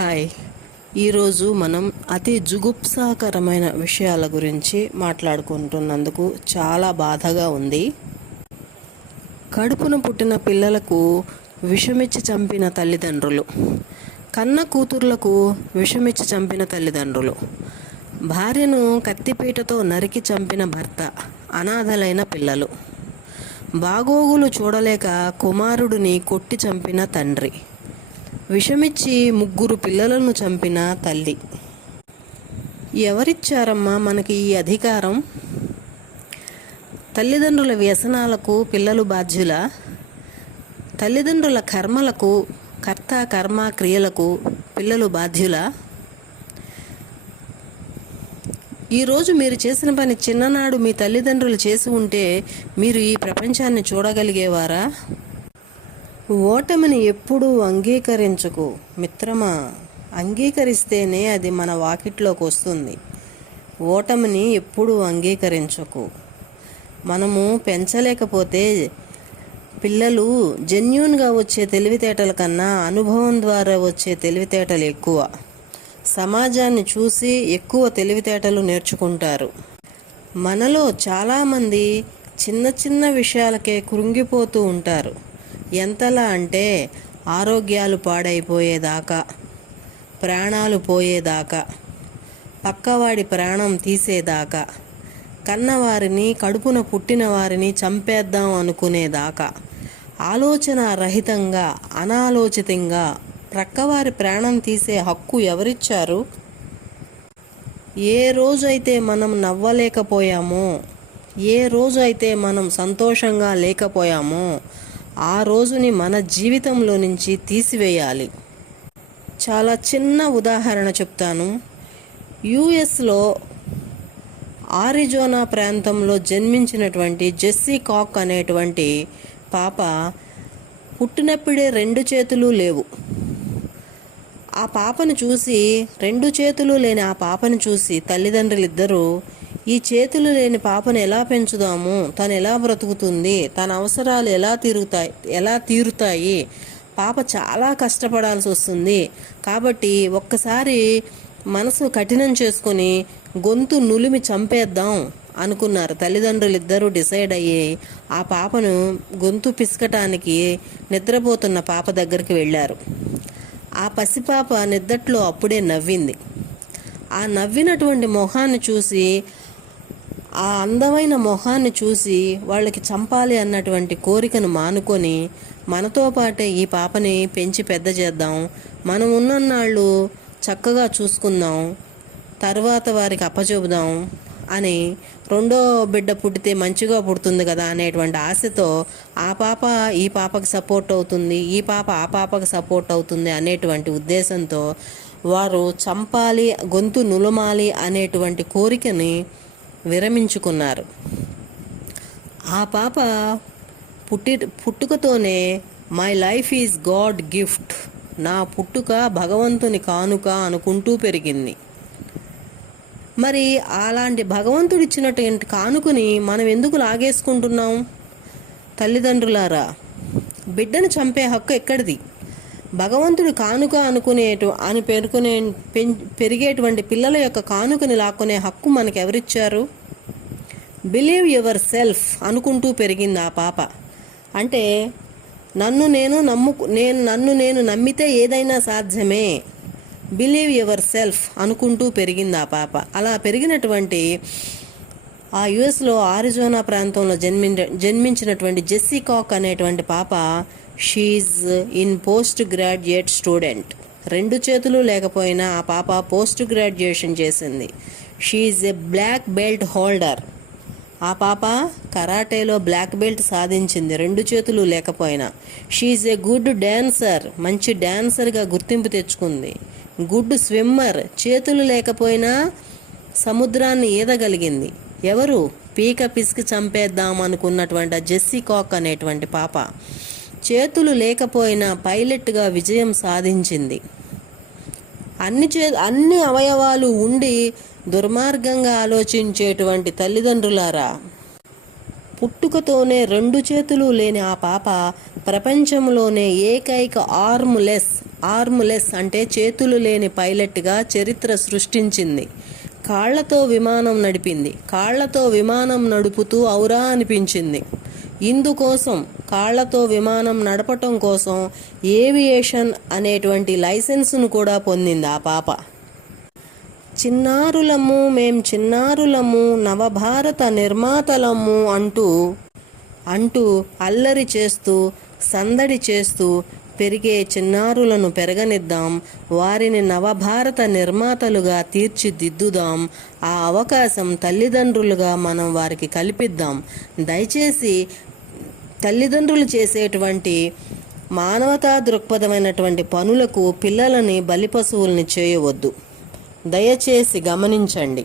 Hi. ఈరోజు మనం అతి జుగుప్సాకరమైన విషయాల గురించి మాట్లాడుకుంటున్నందుకు చాలా బాధగా ఉంది. కడుపున పుట్టిన పిల్లలకు విషమిచ్చి చంపిన తల్లిదండ్రులు, కన్న కూతుర్లకు విషమిచ్చి చంపిన తల్లిదండ్రులు, భార్యను కత్తిపీటతో నరికి చంపిన భర్త, అనాథలైన పిల్లలు, బాగోగులు చూడలేక కుమారుడిని కొట్టి చంపిన తండ్రి, విషమిచ్చి 3 పిల్లలను చంపిన తల్లి. ఎవరిచ్చారమ్మా మనకి ఈ అధికారం? తల్లిదండ్రుల వ్యసనాలకు పిల్లలు బాధ్యులా? తల్లిదండ్రుల కర్మలకు, కర్త కర్మ క్రియలకు పిల్లలు బాధ్యులా? ఈరోజు మీరు చేసిన పని చిన్ననాడు మీ తల్లిదండ్రులు చేసి ఉంటే మీరు ఈ ప్రపంచాన్ని చూడగలిగేవారా? ఓటమిని ఎప్పుడూ అంగీకరించకు మిత్రమా. అంగీకరిస్తేనే అది మన వాకిట్లోకి వస్తుంది. ఓటమిని ఎప్పుడూ అంగీకరించకు. మనము పెంచలేకపోతే పిల్లలు జెన్యూన్గా వచ్చే తెలివితేటల కన్నా అనుభవం ద్వారా వచ్చే తెలివితేటలు ఎక్కువ. సమాజాన్ని చూసి ఎక్కువ తెలివితేటలు నేర్చుకుంటారు. మనలో చాలామంది చిన్న చిన్న విషయాలకే కృంగిపోతూ ఉంటారు. ఎంతలా అంటే ఆరోగ్యాలు పాడైపోయేదాకా, ప్రాణాలు పోయేదాకా, పక్కవాడి ప్రాణం తీసేదాకా, కన్నవారిని కడుపున పుట్టిన వారిని చంపేద్దాం అనుకునేదాకా, ఆలోచన రహితంగా అనాలోచితంగా ప్రక్కవారి ప్రాణం తీసే హక్కు ఎవరిచ్చారు? ఏ రోజైతే మనం నవ్వలేకపోయామో, ఏ రోజైతే మనం సంతోషంగా లేకపోయామో ఆ రోజుని మన జీవితంలో నుంచి తీసివేయాలి. చాలా చిన్న ఉదాహరణ చెప్తాను. యుఎస్లో ఆరిజోనా ప్రాంతంలో జన్మించినటువంటి జెస్సీ కాక్ అనేటువంటి పాప పుట్టినప్పుడే 2 చేతులు లేవు. ఆ పాపను చూసి, 2 చేతులు లేని ఆ పాపను చూసి తల్లిదండ్రులిద్దరూ ఈ చేతులు లేని పాపను ఎలా పెంచుదాము, తను ఎలా బ్రతుకుతుంది, తన అవసరాలు ఎలా తీరుతాయి, పాప చాలా కష్టపడాల్సి వస్తుంది కాబట్టి ఒక్కసారి మనసు కఠినం చేసుకొని గొంతు నులిమి చంపేద్దాం అనుకున్నారు. తల్లిదండ్రులిద్దరూ డిసైడ్ అయ్యి ఆ పాపను గొంతు పిసకటానికి నిద్రపోతున్న పాప దగ్గరికి వెళ్ళారు. ఆ పసిపాప నిద్దట్లో అప్పుడే నవ్వింది. ఆ నవ్వినటువంటి మొహాన్ని చూసి, ఆ అందమైన మొహాన్ని చూసి వాళ్ళకి చంపాలి అన్నటువంటి కోరికను మానుకొని మనతో పాటే ఈ పాపని పెంచి పెద్ద చేద్దాం, మనం ఉన్నన్నాళ్ళు చక్కగా చూసుకుందాం, తర్వాత వారికి అప్పచెబుదాం అని, 2వ బిడ్డ పుట్టితే మంచిగా పుడుతుంది కదా అనేటువంటి ఆశతో ఆ పాప ఈ పాపకి సపోర్ట్ అవుతుంది, ఈ పాప ఆ పాపకి సపోర్ట్ అవుతుంది అనేటువంటి ఉద్దేశంతో వారు చంపాలి, గొంతు నులమాలి అనేటువంటి కోరికని విరమించుకున్నారు. ఆ పాప పుట్టుకతోనే my life is God gift, నా పుట్టుక భగవంతుని కానుక అనుకుంటూ పెరిగింది. మరి అలాంటి భగవంతుడిచ్చినటువంటి కానుకని మనం ఎందుకు లాగేసుకుంటున్నాం? తల్లిదండ్రులారా, బిడ్డను చంపే హక్కు ఎక్కడిది? భగవంతుడి కానుక అని పెరిగేటువంటి పిల్లల యొక్క కానుకని లాక్కునే హక్కు మనకు ఎవరిచ్చారు? బిలీవ్ యువర్ సెల్ఫ్ అనుకుంటూ పెరిగింది ఆ పాప. అంటే నన్ను నేను నమ్మితే ఏదైనా సాధ్యమే, బిలీవ్ యువర్ సెల్ఫ్ అనుకుంటూ పెరిగింది ఆ పాప. అలా పెరిగినటువంటి ఆ యుఎస్లో ఆరిజోనా ప్రాంతంలో జన్మించినటువంటి జెస్సీ కాక్ అనేటువంటి పాప she is in post graduate student. 2 చేతులు లేకపోయినా ఆ పాప పోస్ట్ గ్రాడ్యుయేషన్ చేసింది. షీఈజ్ ఎ బ్లాక్ బెల్ట్ హోల్డర్. ఆ పాప కరాటేలో బ్లాక్ బెల్ట్ సాధించింది 2 చేతులు లేకపోయినా. షీఈజ్ ఎ గుడ్ డాన్సర్, మంచి డాన్సర్గా గుర్తింపు తెచ్చుకుంది. గుడ్ స్విమ్మర్, చేతులు లేకపోయినా సముద్రాన్ని ఈదగలిగింది. ఎవరు? పీక పిసికి చంపేద్దాం అనుకున్నటువంటి జెస్సీ కాక్ అనేటువంటి పాప చేతులు లేకపోయినా పైలట్గా విజయం సాధించింది. అన్ని అవయవాలు ఉండి దుర్మార్గంగా ఆలోచించేటువంటి తల్లిదండ్రులారా, పుట్టుకతోనే 2 చేతులు లేని ఆ పాప ప్రపంచంలోనే ఏకైక ఆర్మ్లెస్ ఆర్మ్లెస్ అంటే చేతులు లేని పైలట్గా చరిత్ర సృష్టించింది. కాళ్లతో విమానం నడిపింది. కాళ్లతో విమానం నడుపుతూ ఔరా అనిపించింది. ఇందుకోసం, కాళ్లతో విమానం నడపటం కోసం ఏవియేషన్ అనేటువంటి లైసెన్సును కూడా పొందింది ఆ పాప. చిన్నారులము మేం చిన్నారులము నవభారత నిర్మాతలము అంటూ అల్లరి చేస్తూ సందడి చేస్తూ పెరిగే చిన్నారులను పెరగనిద్దాం. వారిని నవభారత నిర్మాతలుగా తీర్చిదిద్దుదాం. ఆ అవకాశం తల్లిదండ్రులుగా మనం వారికి కల్పిద్దాం. దయచేసి తల్లిదండ్రులు చేసేటువంటి మానవతా దృక్పథమైనటువంటి పనులకు పిల్లలని బలిపశువుల్ని చేయవద్దు. దయచేసి గమనించండి.